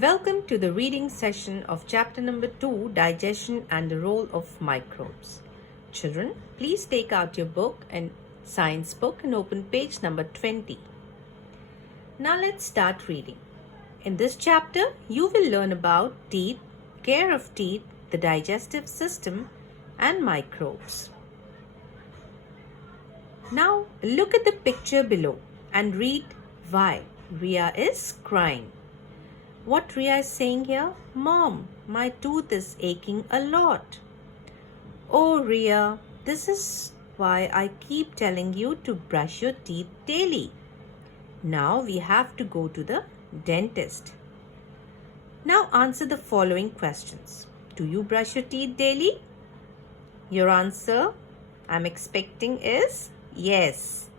Welcome to the reading session of chapter number 2, Digestion and the Role of Microbes. Children, please take out your book and science book and open page number 20. Now let's start reading. In this chapter, you will learn about teeth, care of teeth, the digestive system, and microbes. Now look at the picture below and read why Ria is crying. What Ria is saying here? Mom, my tooth is aching a lot. Oh Ria, this is why I keep telling you to brush your teeth daily. Now we have to go to the dentist. Now answer the following questions. Do you brush your teeth daily? Your answer, I'm expecting, is yes.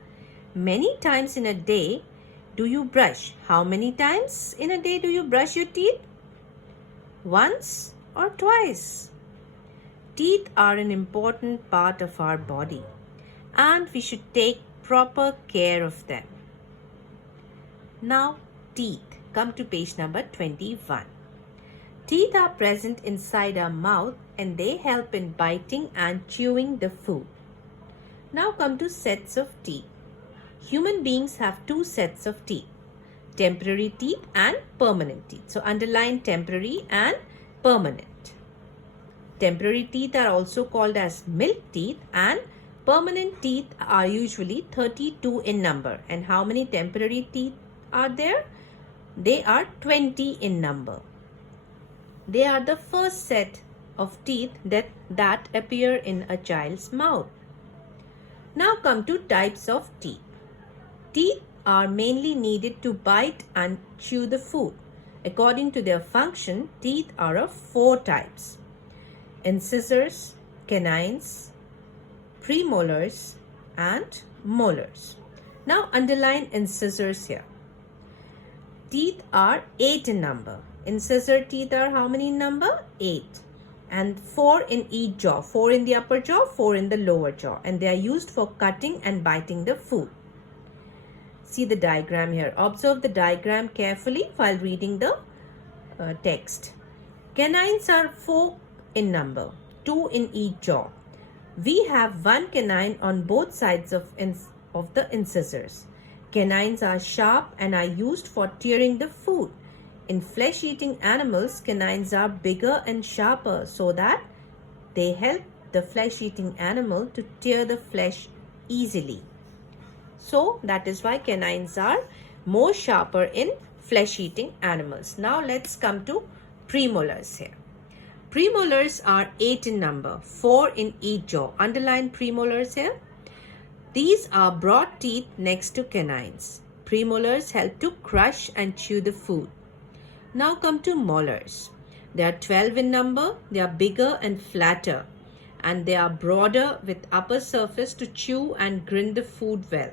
Many times in a day, do you brush? How many times in a day do you brush your teeth? Once or twice? Teeth are an important part of our body and we should take proper care of them. Now, teeth. Come to page number 21. Teeth are present inside our mouth and they help in biting and chewing the food. Now come to sets of teeth. Human beings have two sets of teeth, temporary teeth and permanent teeth. So underline temporary and permanent. Temporary teeth are also called as milk teeth and permanent teeth are usually 32 in number. And how many temporary teeth are there? They are 20 in number. They are the first set of teeth that appear in a child's mouth. Now come to types of teeth. Teeth are mainly needed to bite and chew the food. According to their function, teeth are of 4 types: incisors, canines, premolars, and molars. Now underline incisors here. Teeth are 8 in number. Incisor teeth are how many in number? 8. And 4 in each jaw. 4 in the upper jaw, 4 in the lower jaw. And they are used for cutting and biting the food. See the diagram here. Observe the diagram carefully while reading the text. Canines are 4 in number, 2 in each jaw. We have 1 canine on both sides of the incisors. Canines are sharp and are used for tearing the food. In flesh-eating animals, canines are bigger and sharper so that they help the flesh-eating animal to tear the flesh easily. So that is why canines are more sharper in flesh-eating animals. Now let's come to premolars here. Premolars are 8 in number, 4 in each jaw. Underline premolars here. These are broad teeth next to canines. Premolars help to crush and chew the food. Now come to molars. They are 12 in number. They are bigger and flatter and they are broader with upper surface to chew and grind the food well.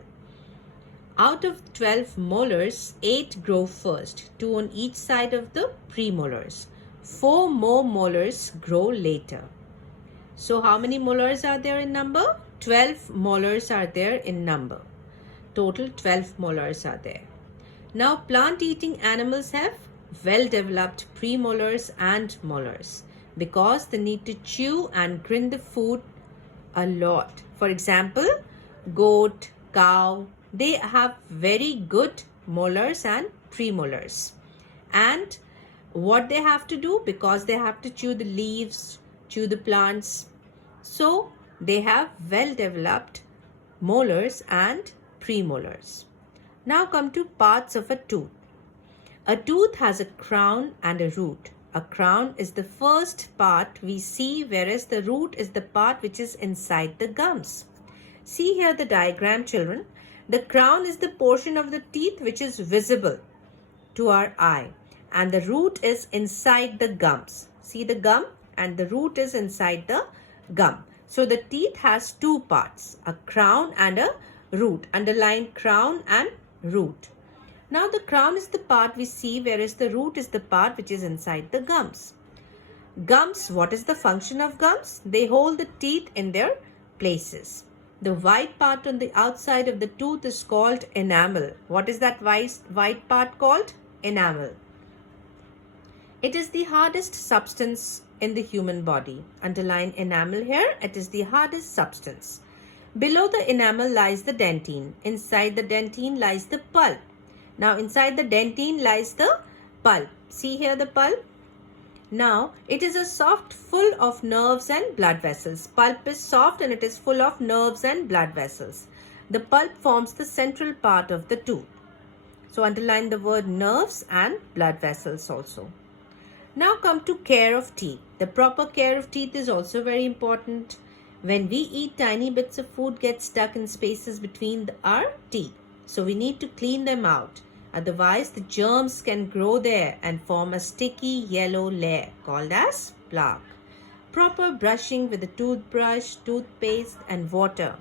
Out of 12 molars, 8 grow first, 2 on each side of the premolars. 4 more molars grow later. So how many molars are there in number? 12 molars are there in number. Total 12 molars are there. Now plant-eating animals have well-developed premolars and molars because they need to chew and grind the food a lot. For example, goat, cow, they have very good molars and premolars. And what they have to do, because they have to chew the leaves, chew the plants, so they have well-developed molars and premolars. Now come to parts of a tooth. A tooth has a crown and a root. A crown is the first part we see, whereas the root is the part which is inside the gums. See here the diagram, children. The crown is the portion of the teeth which is visible to our eye, and the root is inside the gums. See the gum, and the root is inside the gum. So the teeth has 2 parts, a crown and a root. Underline crown and root. Now the crown is the part we see, whereas the root is the part which is inside the gums. Gums, what is the function of gums? They hold the teeth in their places. The white part on the outside of the tooth is called enamel. What is that white part called? Enamel. It is the hardest substance in the human body. Underline enamel here. It is the hardest substance. Below the enamel lies the dentine. Inside the dentine lies the pulp. Now inside the dentine lies the pulp. See here the pulp. Now it is a soft full of nerves and blood vessels. Pulp is soft and it is full of nerves and blood vessels. The pulp forms the central part of the tooth. So underline the word nerves and blood vessels also. Now come to care of teeth. The proper care of teeth is also very important. When we eat, tiny bits of food get stuck in spaces between our teeth. So we need to clean them out. Otherwise, the germs can grow there and form a sticky yellow layer called as plaque. Proper brushing with a toothbrush, toothpaste and water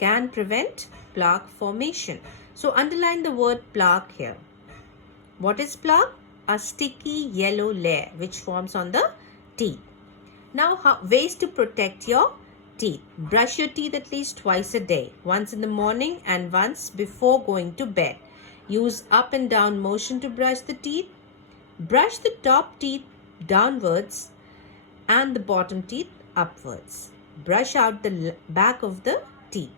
can prevent plaque formation. So underline the word plaque here. What is plaque? A sticky yellow layer which forms on the teeth. Now, ways to protect your teeth. Brush your teeth at least twice a day, once in the morning and once before going to bed. Use up and down motion to brush the teeth. Brush the top teeth downwards and the bottom teeth upwards. Brush out the back of the teeth.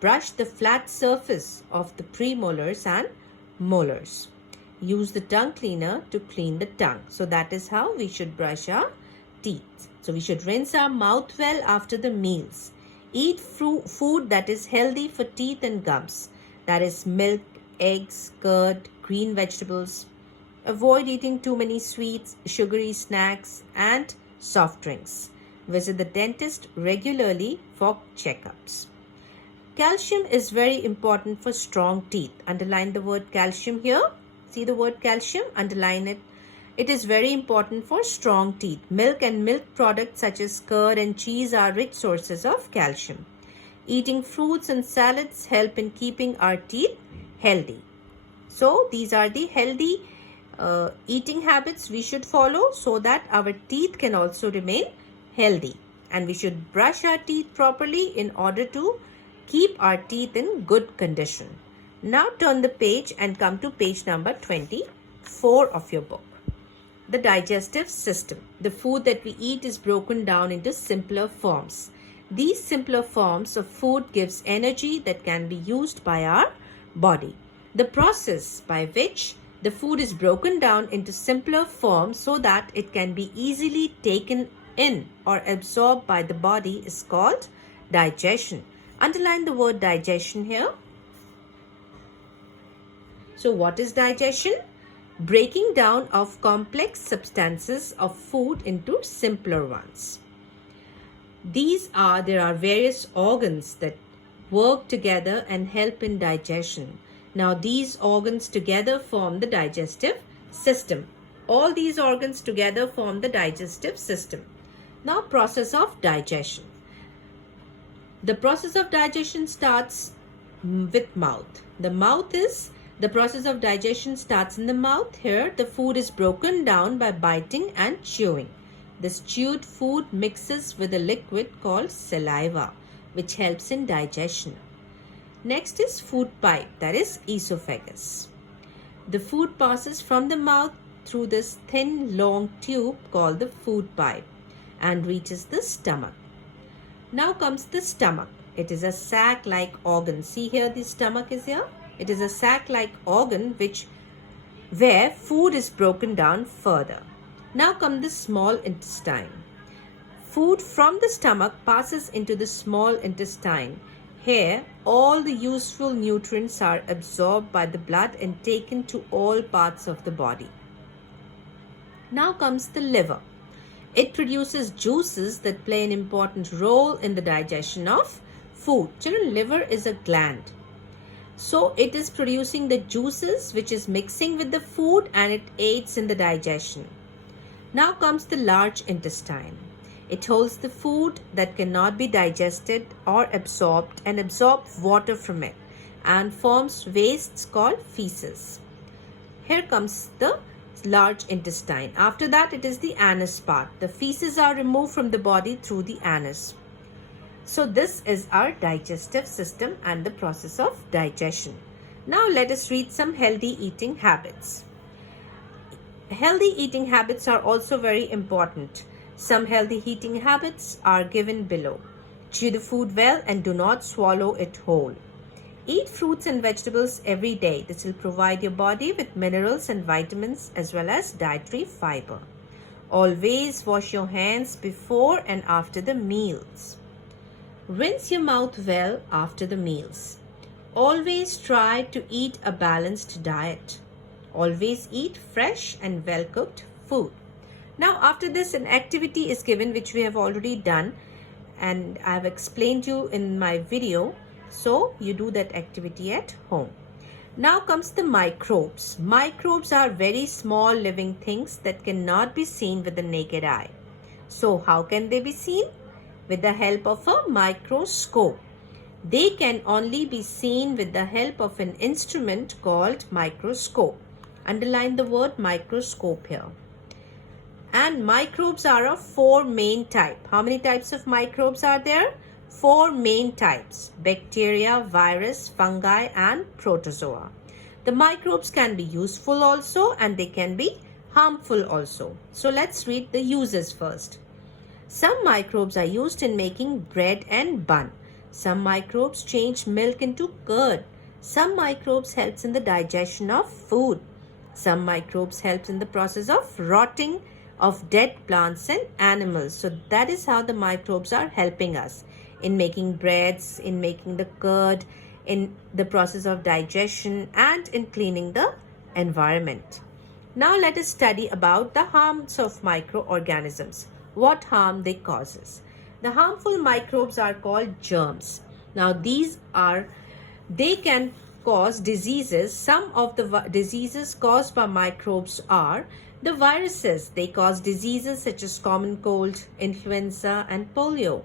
Brush the flat surface of the premolars and molars. Use the tongue cleaner to clean the tongue. So that is how we should brush our teeth. So we should rinse our mouth well after the meals. Eat food that is healthy for teeth and gums. That is milk, eggs, curd, green vegetables. Avoid eating too many sweets, sugary snacks and soft drinks. Visit the dentist regularly for checkups. Calcium is very important for strong teeth. Underline the word calcium here. See the word calcium? Underline it. It is very important for strong teeth. Milk and milk products such as curd and cheese are rich sources of calcium. Eating fruits and salads help in keeping our teeth healthy. So these are the healthy eating habits we should follow so that our teeth can also remain healthy. And we should brush our teeth properly in order to keep our teeth in good condition. Now turn the page and come to page number 24 of your book. The digestive system. The food that we eat is broken down into simpler forms. These simpler forms of food gives energy that can be used by our body. The process by which the food is broken down into simpler forms so that it can be easily taken in or absorbed by the body is called digestion. Underline the word digestion here. So what is digestion? Breaking down of complex substances of food into simpler ones. There are various organs that work together and help in digestion. Now these organs together form the digestive system. All these organs together form the digestive system. Now process of digestion. The process of digestion starts with mouth. The process of digestion starts in the mouth. Here the food is broken down by biting and chewing. This chewed food mixes with a liquid called saliva, which helps in digestion. Next is food pipe, that is esophagus. The food passes from the mouth through this thin long tube called the food pipe and reaches the stomach. Now comes the stomach. It is a sac-like organ. See here, the stomach is here. It is a sac-like organ where food is broken down further. Now comes the small intestine. Food from the stomach passes into the small intestine. Here, all the useful nutrients are absorbed by the blood and taken to all parts of the body. Now comes the liver. It produces juices that play an important role in the digestion of food. Children, liver is a gland. So it is producing the juices which is mixing with the food and it aids in the digestion. Now comes the large intestine. It holds the food that cannot be digested or absorbed and absorbs water from it and forms wastes called feces. Here comes the large intestine. After that, it is the anus part. The feces are removed from the body through the anus. So this is our digestive system and the process of digestion. Now let us read some healthy eating habits. healthy eating habits are also very important. Some healthy eating habits are given below. Chew the food well and do not swallow it whole. Eat fruits and vegetables every day. This will provide your body with minerals and vitamins as well as dietary fiber. Always wash your hands before and after the meals. Rinse your mouth well after the meals. Always try to eat a balanced diet. Always eat fresh and well-cooked food. Now after this, an activity is given which we have already done and I have explained you in my video. So you do that activity at home. Now comes the microbes. Microbes are very small living things that cannot be seen with the naked eye. So how can they be seen? With the help of a microscope. They can only be seen with the help of an instrument called microscope. Underline the word microscope here. And microbes are of 4 main types. How many types of microbes are there? 4 main types: bacteria, virus, fungi and protozoa. The microbes can be useful also and they can be harmful also. So let's read the uses first. Some microbes are used in making bread and bun. Some microbes change milk into curd. Some microbes help in the digestion of food. Some microbes help in the process of rotting of dead plants and animals. So that is how the microbes are helping us in making breads, in making the curd, in the process of digestion and in cleaning the environment. Now let us study about the harms of microorganisms. What harm they causes. The harmful microbes are called germs. Now they can cause diseases. Some of the diseases caused by microbes are the viruses. They cause diseases such as common cold, influenza and polio.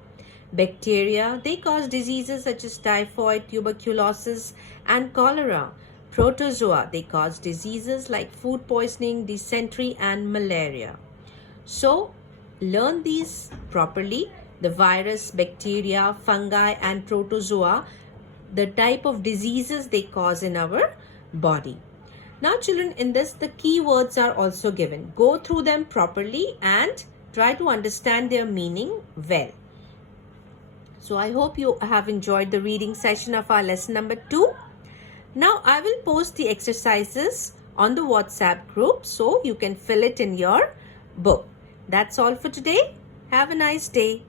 Bacteria, they cause diseases such as typhoid, tuberculosis and cholera. Protozoa, they cause diseases like food poisoning, dysentery and malaria. So learn these properly. The virus, bacteria, fungi and protozoa, the type of diseases they cause in our body. Now children, in this the key words are also given. Go through them properly and try to understand their meaning well. So I hope you have enjoyed the reading session of our lesson number 2. Now I will post the exercises on the WhatsApp group so you can fill it in your book. That's all for today. Have a nice day.